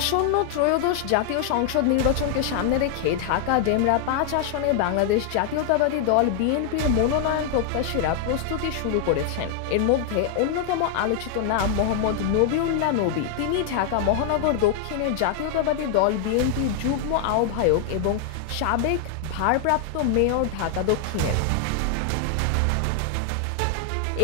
আসন্ন ত্রয়োদশ জাতীয় সংসদ নির্বাচনকে সামনে রেখে ঢাকা ডেমরা ৫ আসনে বাংলাদেশ জাতীয়তাবাদী দল বিএনপির মনোনয়ন প্রত্যাশীরা প্রস্তুতি শুরু করেছেন। এর মধ্যে অন্যতম আলোচিত নাম মোহাম্মদ নবিউল্লাহ নবী। তিনি ঢাকা মহানগর দক্ষিণের জাতীয়তাবাদী দল বিএনপির যুগ্ম আহ্বায়ক এবং সাবেক ভারপ্রাপ্ত মেয়র ঢাকা দক্ষিণের।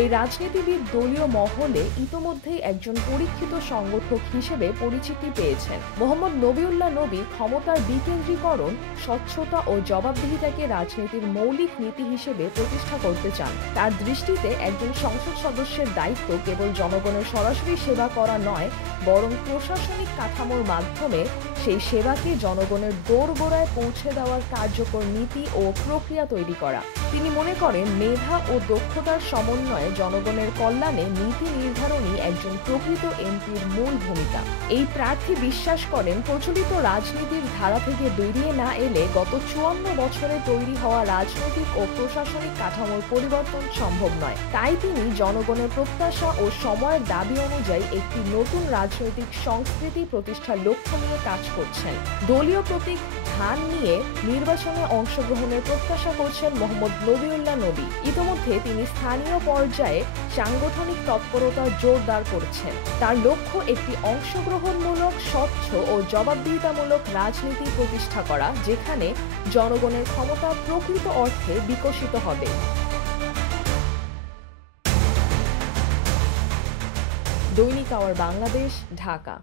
এই রাজনীতিবিদ দলীয় মহলে ইতোমধ্যেই একজন পরীক্ষিত সংগঠক হিসেবে পরিচিতি পেয়েছেন। মোহাম্মদ নবিউল্লাহ নবী ক্ষমতার বিকেন্দ্রীকরণ, স্বচ্ছতা ও জবাবদিহিতাকে রাজনীতির মৌলিক নীতি হিসেবে প্রতিষ্ঠা করতে চান। তার দৃষ্টিতে একজন সংসদ সদস্যের দায়িত্ব কেবল জনগণের সরাসরি সেবা করা নয়, বরং প্রশাসনিক কাঠামোর মাধ্যমে সেই সেবাকে জনগণের দোরগোড়ায় পৌঁছে দেওয়ার কার্যকর নীতি ও প্রক্রিয়া তৈরি করা। তিনি মনে করেন, মেধা ও দক্ষতার সমন্বয়ে জনগণের কল্যাণে নীতি নির্ধারণই একজন প্রকৃত এমপির মূল ভূমিকা। এই প্রার্থী বিশ্বাস করেন, প্রচলিত রাজনীতির ধারা থেকে বেরিয়ে না এলে গত ৫৪ বছরে তৈরি হওয়া রাজনৈতিক ও প্রশাসনিক কাঠামোর পরিবর্তন সম্ভব নয়। তাই তিনি জনগণের প্রত্যাশা ও সময়ের দাবি অনুযায়ী একটি নতুন রাজনৈতিক সংস্কৃতি প্রতিষ্ঠার লক্ষ্য নিয়ে কাজ করছেন। দলীয় প্রতীক ধান নিয়ে নির্বাচনে অংশগ্রহণের প্রত্যাশা করছেন মোহাম্মদ নবিউল্লাহ নবী। ইতোমধ্যে তিনি স্থানীয় পর্যায়ে সাংগঠনিক তৎপরতা জোরদার করছেন। তার লক্ষ্য একটি অংশগ্রহণমূলক, স্বচ্ছ ও জবাবদিহিতামূলক রাজনীতি প্রতিষ্ঠা করা, যেখানে জনগণের ক্ষমতা প্রকৃত অর্থে বিকশিত হবে। দৈনিক আওয়ার বাংলাদেশ, ঢাকা।